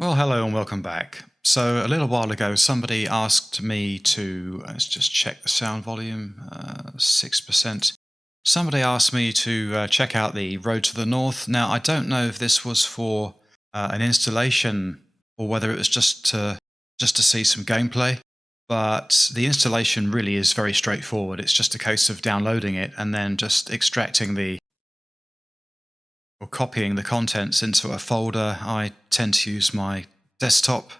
Well, hello and welcome back. So, a little while ago, somebody asked me to, let's just check the sound volume, 6%. Somebody asked me to check out the Road to the North. Now, I don't know if this was for an installation or whether it was just to see some gameplay, but the installation really is very straightforward. It's just a case of downloading it and then just extracting or copying the contents into a folder. I tend to use my desktop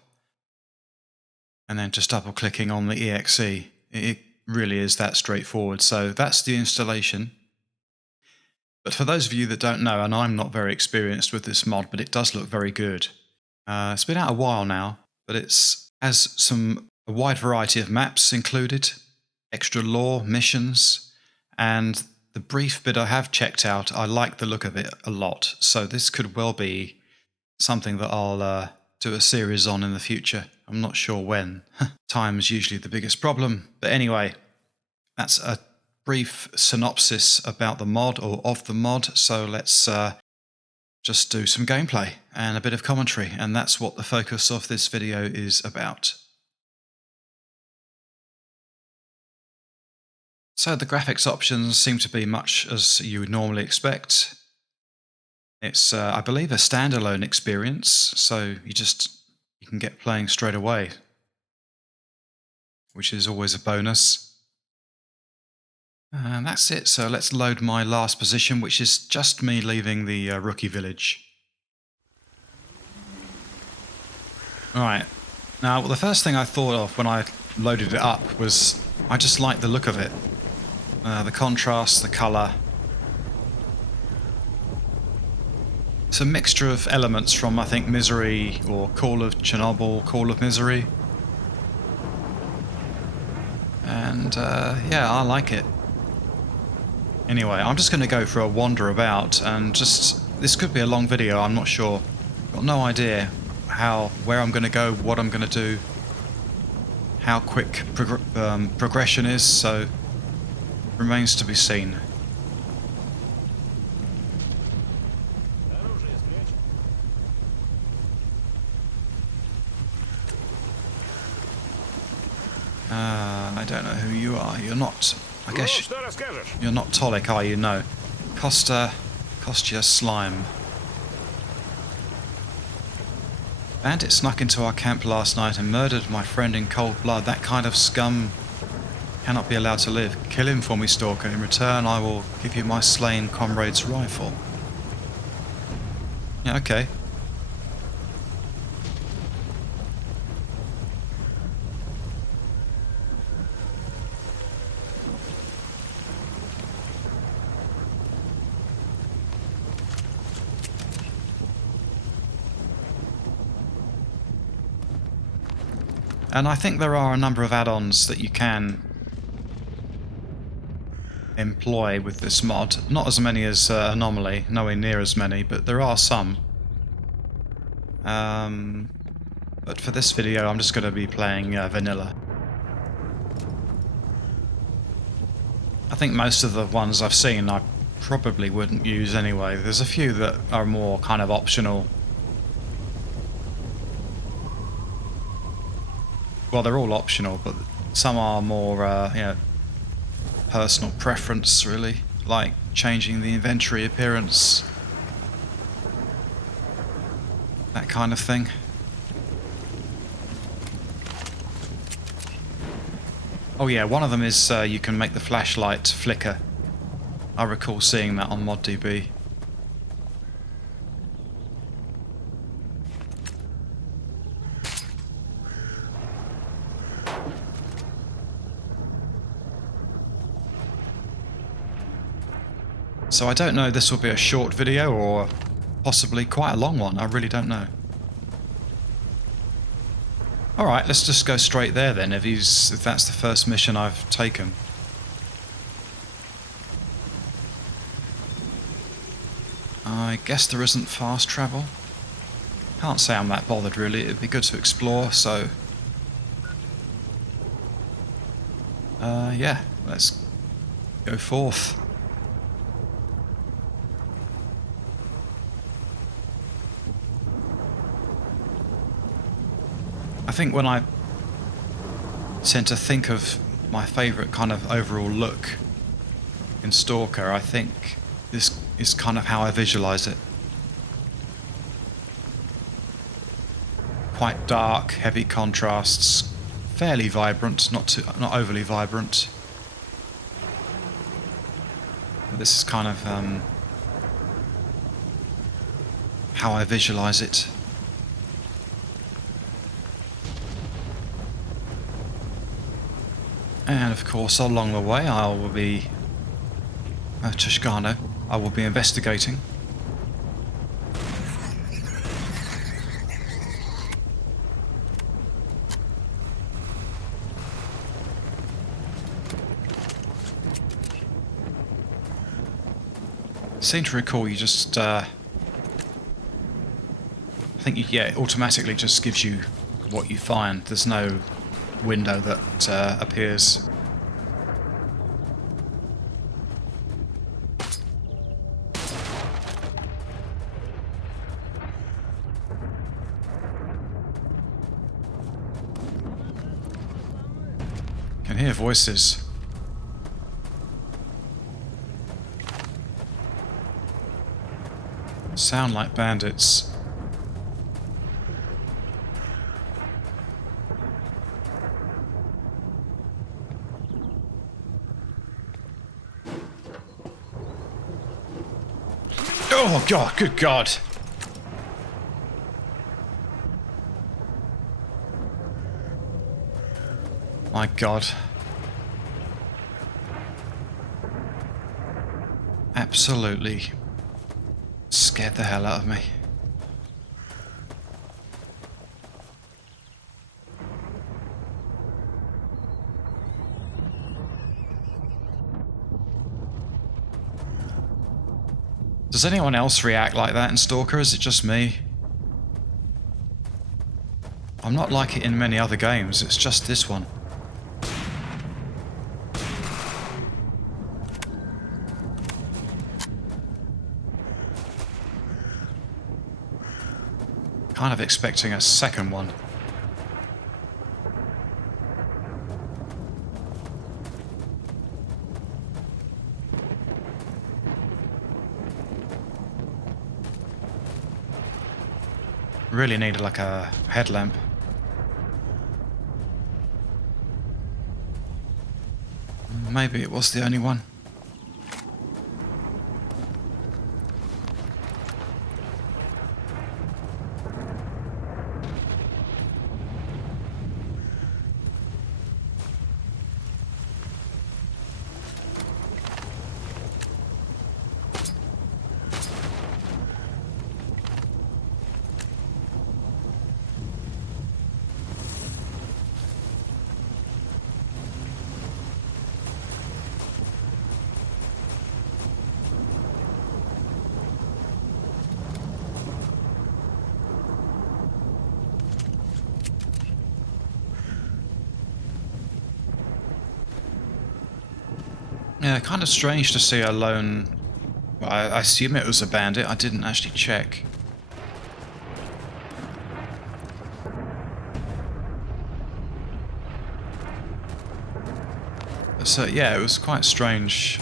and then just double clicking on the exe. It really is that straightforward. So that's the installation. But for those of you that don't know, and I'm not very experienced with this mod, but it does look very good. It's been out a while now, but it has a wide variety of maps included, extra lore, missions, and the brief bit I have checked out, I like the look of it a lot. So this could well be something that I'll do a series on in the future. I'm not sure when. Time is usually the biggest problem. But anyway, that's a brief synopsis about the mod or of the mod. So let's just do some gameplay and a bit of commentary. And that's what the focus of this video is about. So the graphics options seem to be much as you would normally expect. It's, I believe, a standalone experience, so you can get playing straight away, which is always a bonus. And that's it, so let's load my last position, which is just me leaving the rookie village. Alright, now the first thing I thought of when I loaded it up was I just like the look of it. The contrast, the colour. It's a mixture of elements from, I think, Misery or Call of Chernobyl, Call of Misery. And yeah, I like it. Anyway, I'm just going to go for a wander about and this could be a long video, I'm not sure. Got no idea where I'm going to go, what I'm going to do, how quick progression is, so remains to be seen. I don't know who you are. You're not... I guess you're not Tolik, are you? No. Kostya Slime. Bandit snuck into our camp last night and murdered my friend in cold blood. That kind of scum cannot be allowed to live. Kill him for me, Stalker. In return, I will give you my slain comrade's rifle. Yeah, okay. And I think there are a number of add-ons that you can employ with this mod. Not as many as Anomaly, nowhere near as many, but there are some. But for this video I'm just going to be playing vanilla. I think most of the ones I've seen I probably wouldn't use anyway. There's a few that are more kind of optional. Well, they're all optional, but some are more, you know, personal preference, really, like changing the inventory appearance, that kind of thing. Oh yeah, one of them is you can make the flashlight flicker. I recall seeing that on ModDB. So I don't know if this will be a short video or possibly quite a long one, I really don't know. Alright, let's just go straight there then, if that's the first mission I've taken. I guess there isn't fast travel. Can't say I'm that bothered really, it'd be good to explore, so... yeah, let's go forth. I think when I tend to think of my favourite kind of overall look in Stalker, I think this is kind of how I visualise it. Quite dark, heavy contrasts, fairly vibrant, not overly vibrant. But this is kind of how I visualise it. And of course, along the way, I will be Toscano. I will be investigating. Seem to recall you just, I think, yeah, it automatically just gives you what you find. There's no window that appears. Can hear voices. Sound like bandits. Oh God, good God. My God. Absolutely scared the hell out of me. Does anyone else react like that in Stalker? Is it just me? I'm not like it in many other games, it's just this one. Kind of expecting a second one. Really needed like a headlamp. Maybe it was the only one. Yeah, kind of strange to see a lone... Well, I assume it was a bandit. I didn't actually check. So yeah, it was quite strange.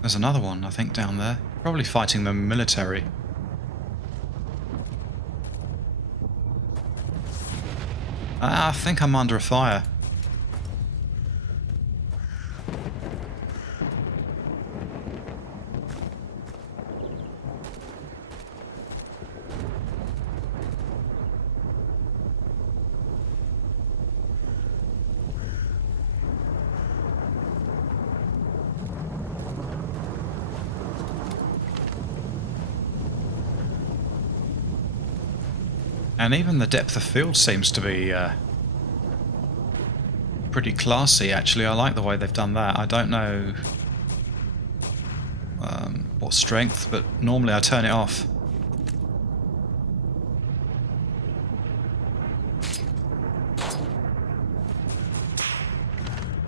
There's another one, I think, down there. Probably fighting the military. I think I'm under fire. And even the depth of field seems to be pretty classy, actually. I like the way they've done that. I don't know what strength, but normally I turn it off.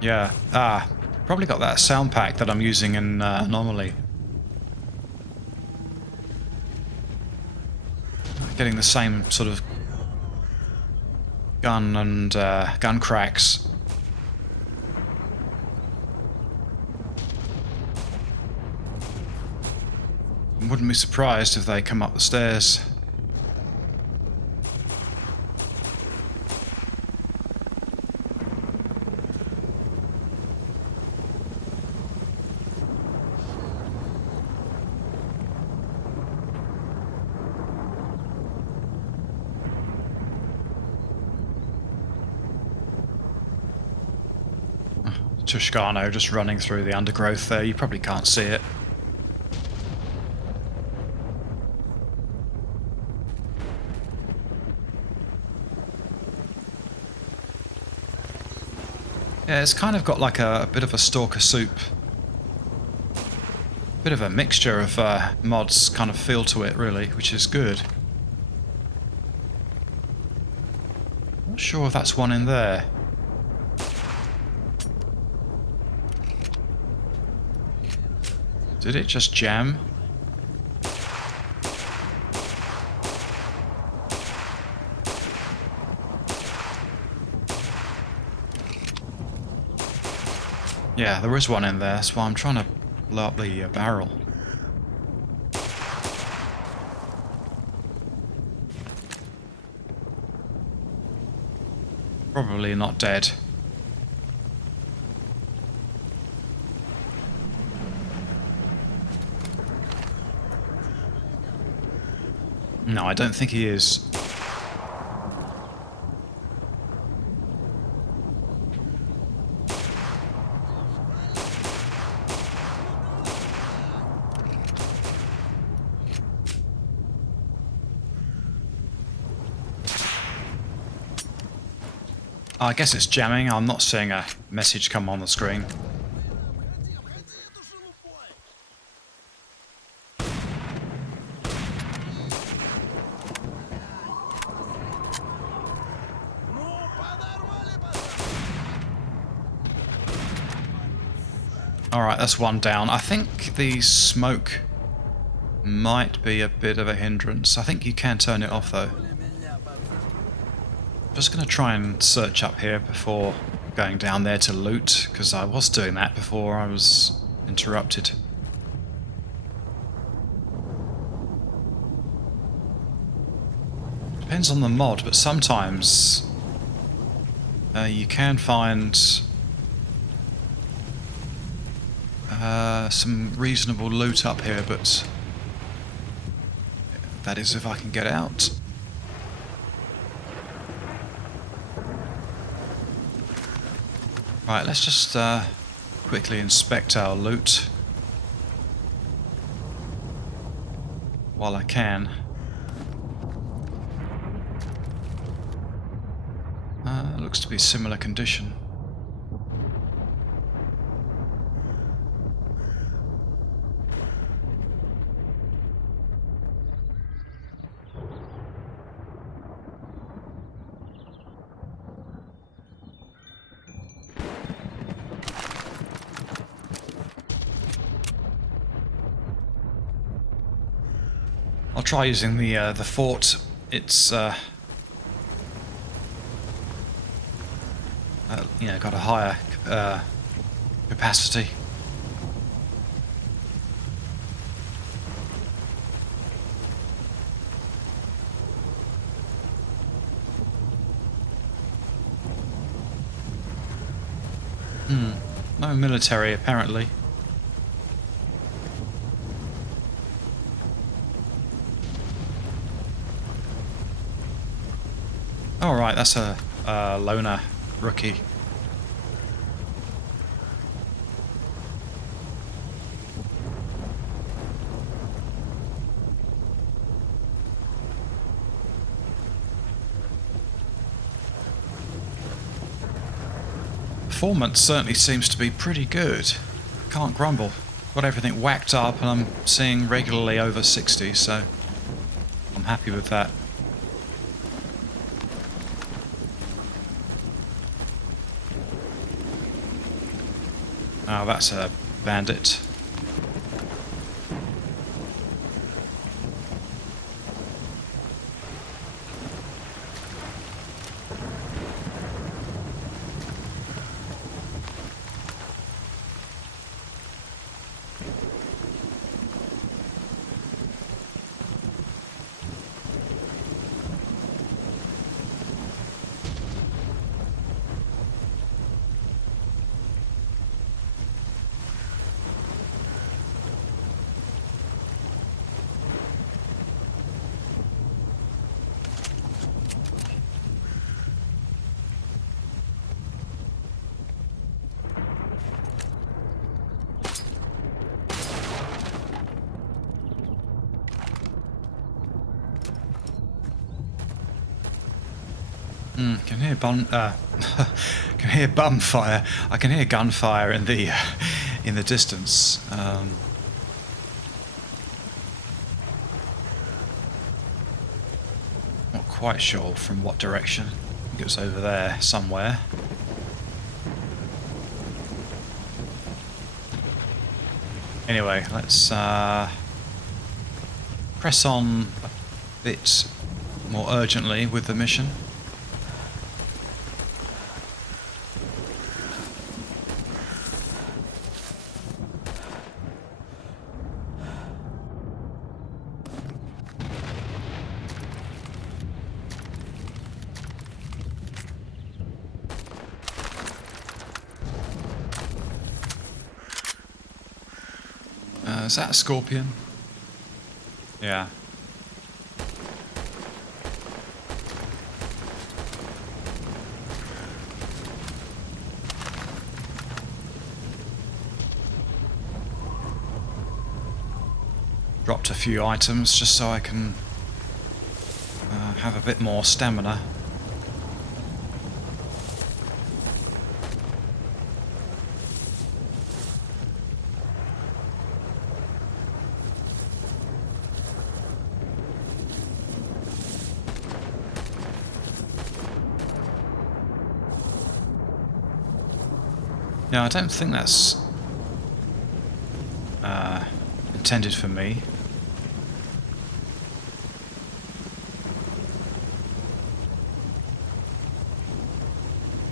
Yeah, probably got that sound pack that I'm using in Anomaly. Getting the same sort of gun and gun cracks. Wouldn't be surprised if they come up the stairs. Toscano just running through the undergrowth there. You probably can't see it. Yeah, it's kind of got like a bit of a Stalker soup. Bit of a mixture of mods kind of feel to it, really, which is good. Not sure if that's one in there. Did it just jam? Yeah, there is one in there, that's why I'm trying to blow up the barrel. Probably not dead. No, I don't think he is. I guess it's jamming. I'm not seeing a message come on the screen. Alright, that's one down. I think the smoke might be a bit of a hindrance. I think you can turn it off though. Just going to try and search up here before going down there to loot, because I was doing that before I was interrupted. Depends on the mod, but sometimes you can find some reasonable loot up here, but that is if I can get out. Right, let's just quickly inspect our loot while I can. Looks to be similar condition. I'll try using the fort. It's you know, got a higher capacity. No military apparently. All right, that's a loner rookie. Performance certainly seems to be pretty good. Can't grumble. Got everything whacked up and I'm seeing regularly over 60, so I'm happy with that. Oh, that's a bandit. Can hear can hear bum fire. I can hear gunfire in the distance. Not quite sure from what direction. I think it was over there somewhere. Anyway, let's press on a bit more urgently with the mission. Is that a scorpion? Yeah. Dropped a few items just so I can have a bit more stamina. Yeah, I don't think that's intended for me.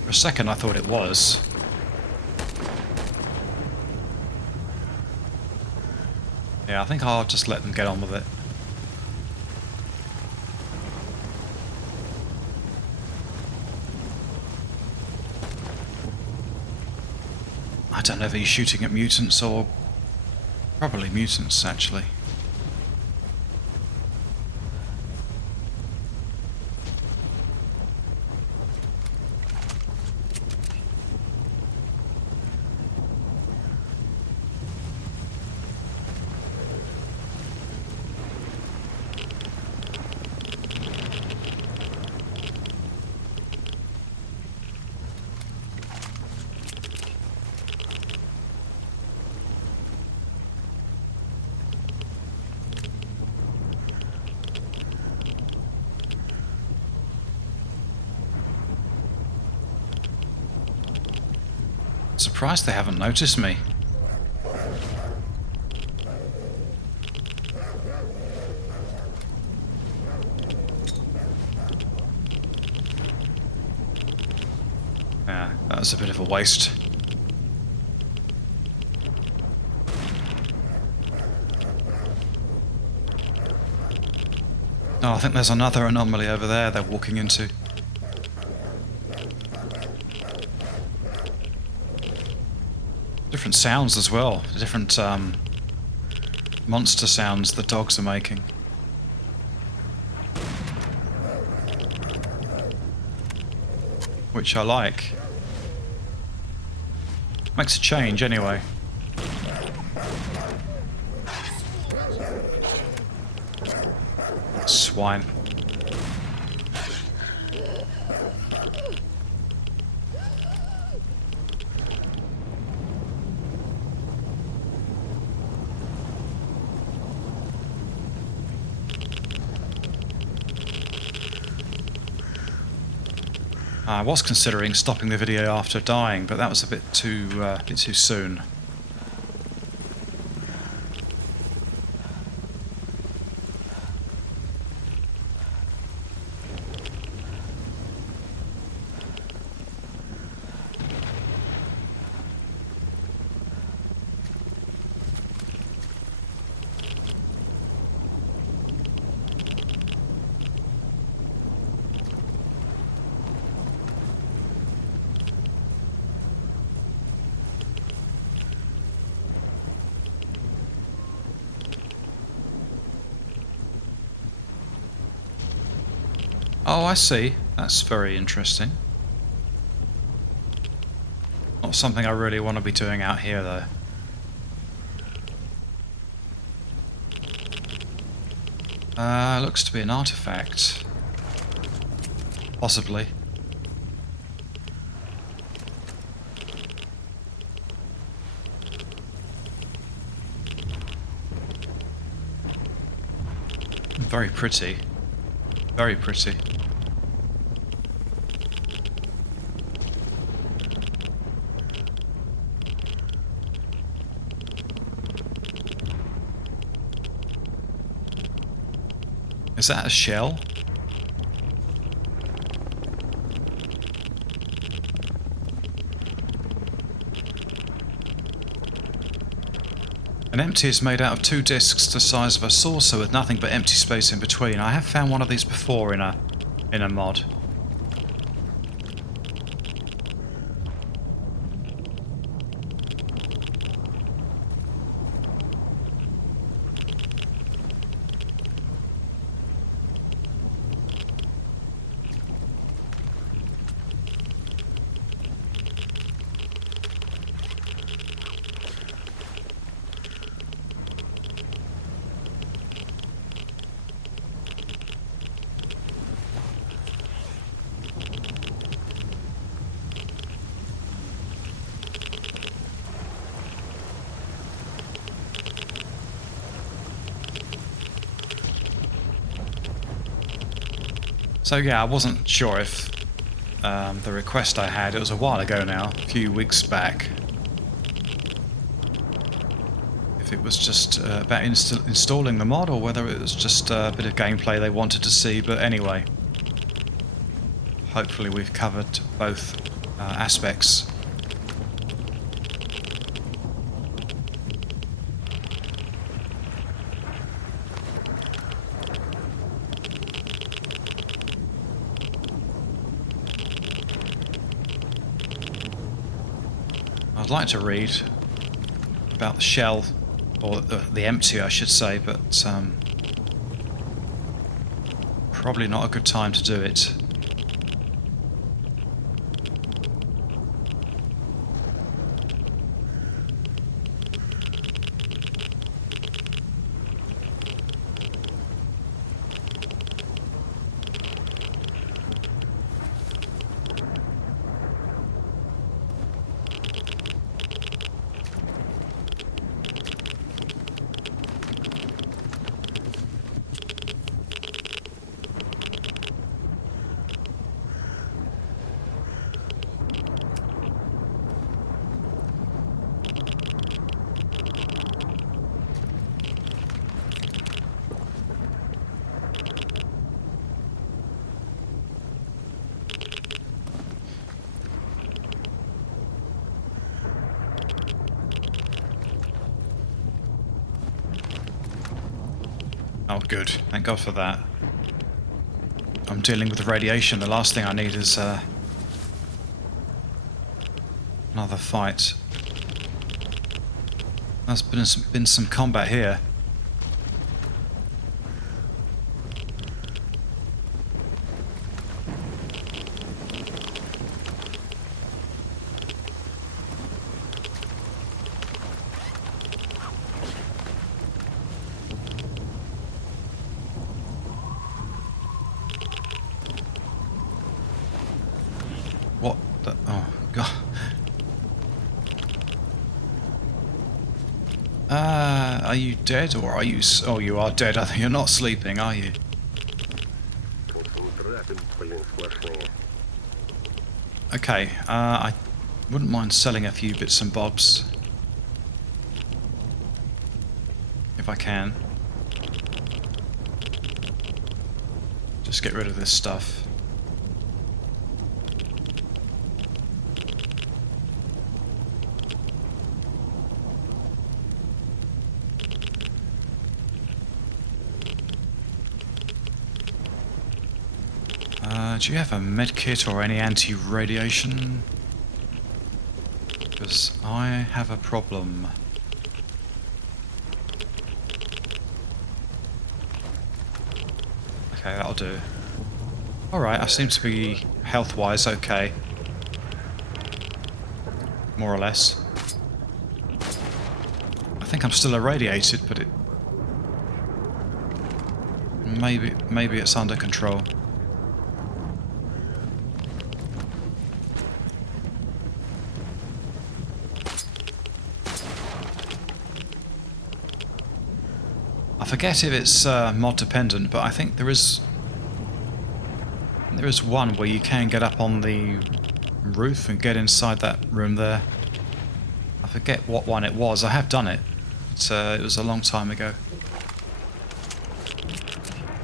For a second I thought it was. Yeah, I think I'll just let them get on with it. I don't know if he's shooting at mutants or... probably mutants, actually. Surprised they haven't noticed me. Yeah, that was a bit of a waste. Oh, I think there's another anomaly over there they're walking into. Different sounds as well. Different monster sounds the dogs are making. Which I like. Makes a change anyway. Swine. I was considering stopping the video after dying, but that was a bit too soon. Oh, I see. That's very interesting. Not something I really want to be doing out here, though. Looks to be an artifact. Possibly. Very pretty. Very pretty. Is that a shell? An empty is made out of 2 discs the size of a saucer with nothing but empty space in between. I have found one of these before in a mod. So yeah, I wasn't sure if the request I had, it was a while ago now, a few weeks back, if it was just about installing the mod or whether it was just a bit of gameplay they wanted to see, but anyway, hopefully we've covered both aspects. I'd like to read about the shell, or the empty I should say, but probably not a good time to do it. Oh good, thank God for that. I'm dealing with the radiation, the last thing I need is another fight. There's been some combat here. What the? Oh, God. Are you dead or are you... Oh, you are dead. I think you're not sleeping, are you? Okay, I wouldn't mind selling a few bits and bobs. If I can. Just get rid of this stuff. Do you have a med kit or any anti-radiation? Because I have a problem. Okay, that'll do. Alright, I seem to be health-wise okay. More or less. I think I'm still irradiated, but it... Maybe it's under control. I forget if it's mod dependent, but I think there is one where you can get up on the roof and get inside that room there. I forget what one it was. I have done it. It was a long time ago.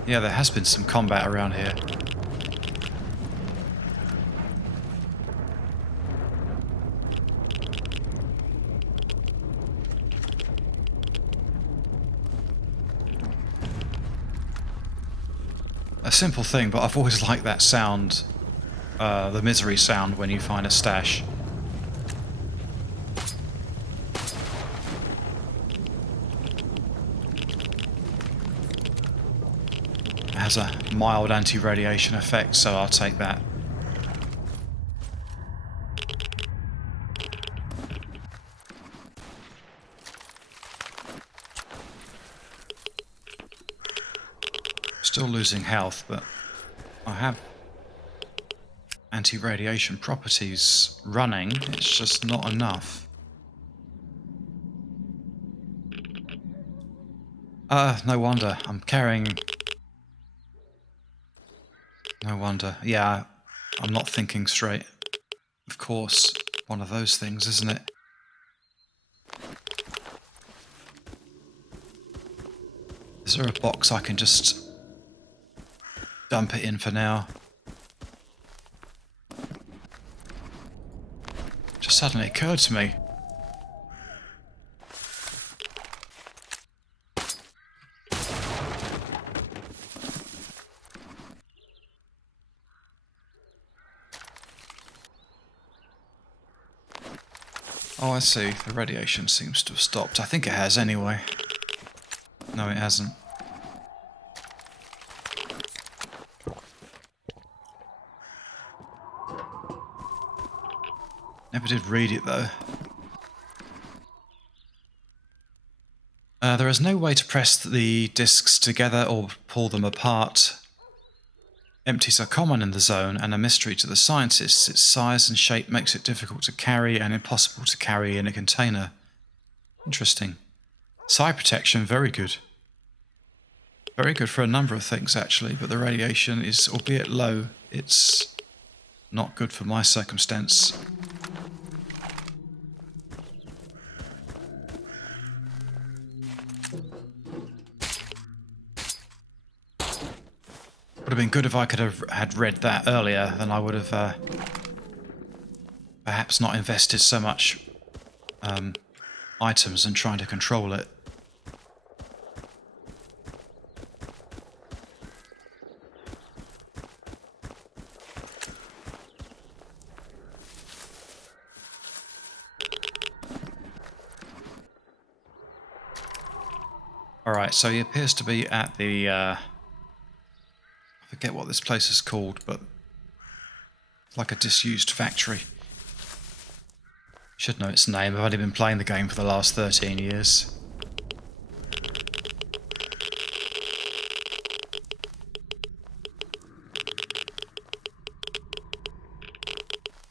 Yeah, there has been some combat around here. A simple thing, but I've always liked that sound, the misery sound when you find a stash. It has a mild anti-radiation effect, so I'll take that. Still losing health, but I have anti-radiation properties running. It's just not enough. No wonder. I'm carrying... No wonder. Yeah, I'm not thinking straight. Of course, one of those things, isn't it? Is there a box I can just dump it in for now? Just suddenly occurred to me. Oh, I see. The radiation seems to have stopped. I think it has anyway. No, it hasn't. Never did read it, though. There is no way to press the discs together or pull them apart. Empties are common in the zone and a mystery to the scientists. Its size and shape makes it difficult to carry and impossible to carry in a container. Interesting. Side protection, very good. Very good for a number of things, actually, but the radiation is, albeit low, it's not good for my circumstance. Would have been good if I could have had read that earlier, then I would have perhaps not invested so much items in trying to control it. Alright, so he appears to be at the... I forget what this place is called, but it's like a disused factory. Should know its name. I've only been playing the game for the last 13 years.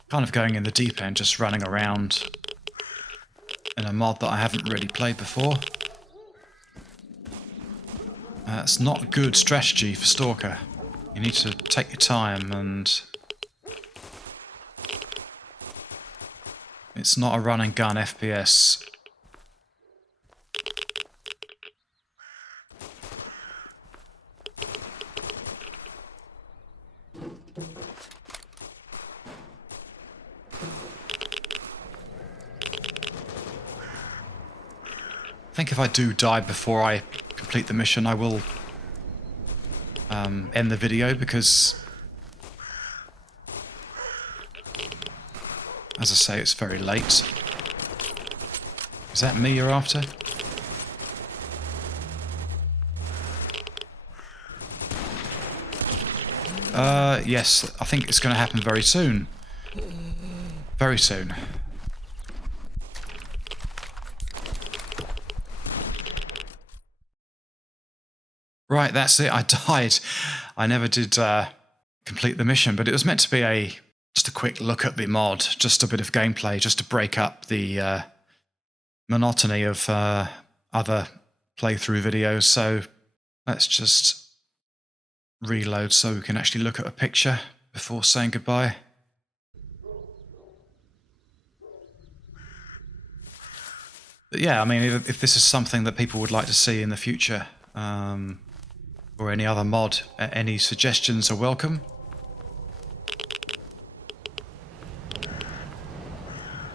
Kind of going in the deep end, just running around in a mod that I haven't really played before. It's not a good strategy for Stalker. You need to take your time, and it's not a run and gun FPS. I think if I do die before I complete the mission, I will end the video, because as I say, it's very late. Is that me you're after? Yes, I think it's going to happen very soon. Very soon. Right, that's it. I died. I never did complete the mission, but it was meant to be just a quick look at the mod, just a bit of gameplay, just to break up the monotony of other playthrough videos, so let's just reload so we can actually look at a picture before saying goodbye. But yeah, I mean, if this is something that people would like to see in the future, or any other mod, any suggestions are welcome.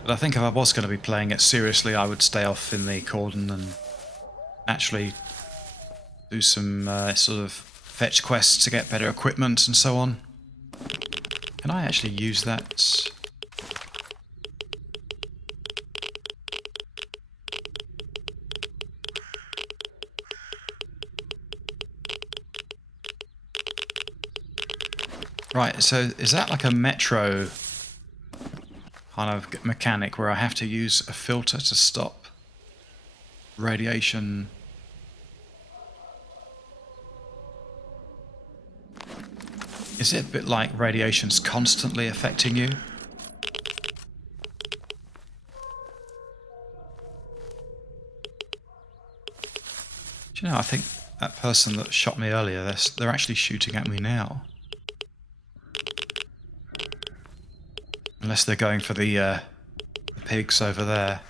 But I think if I was going to be playing it seriously, I would stay off in the cordon and actually do some sort of fetch quests to get better equipment and so on. Can I actually use that? Right, so is that like a metro kind of mechanic where I have to use a filter to stop radiation? Is it a bit like radiation's constantly affecting you? Do you know, I think that person that shot me earlier, they're actually shooting at me now. Unless they're going for the pigs over there.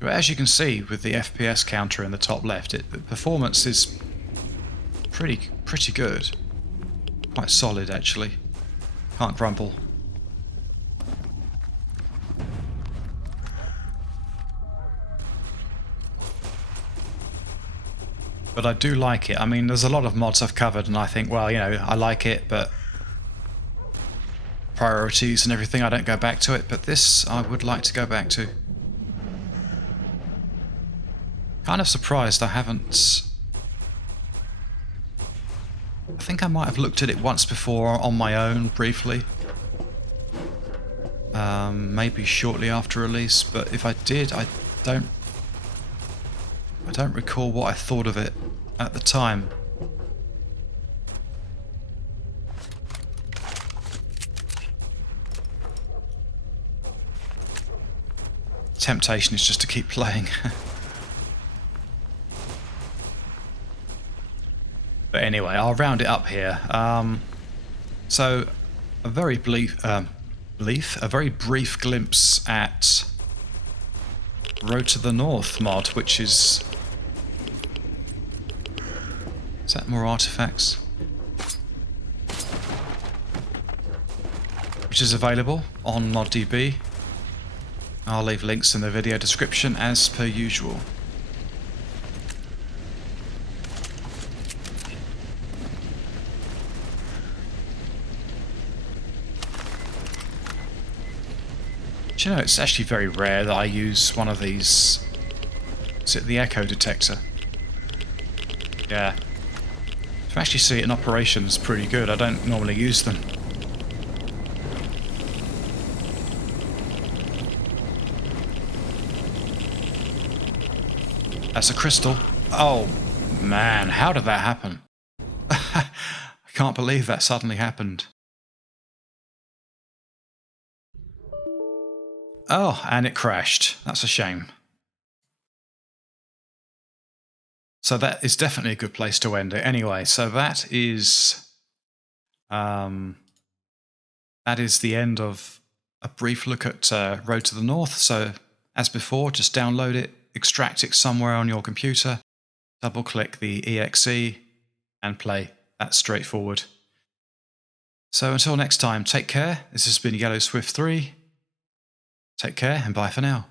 But as you can see with the FPS counter in the top left, the performance is pretty good. Quite solid, actually. Can't grumble. But I do like it. I mean, there's a lot of mods I've covered and I think, well, you know, I like it, but priorities and everything, I don't go back to it. But this, I would like to go back to. Kind of surprised I haven't... I think I might have looked at it once before on my own, briefly. Maybe shortly after release, but if I did, I don't recall what I thought of it at the time. Temptation is just to keep playing. But anyway, I'll round it up here. So, a very a very brief glimpse at Road to the North mod, which is... Is that more artifacts? Which is available on ModDB. I'll leave links in the video description as per usual. Do you know, it's actually very rare that I use one of these. Is it the echo detector? Yeah. To actually see it in operation is pretty good. I don't normally use them. That's a crystal. Oh, man, how did that happen? I can't believe that suddenly happened. Oh, and it crashed. That's a shame. So that is definitely a good place to end it. Anyway, so that is the end of a brief look at Road to the North. So as before, just download it, extract it somewhere on your computer, double-click the exe, and play. That's straightforward. So until next time, take care. This has been Yellow Swift 3. Take care and bye for now.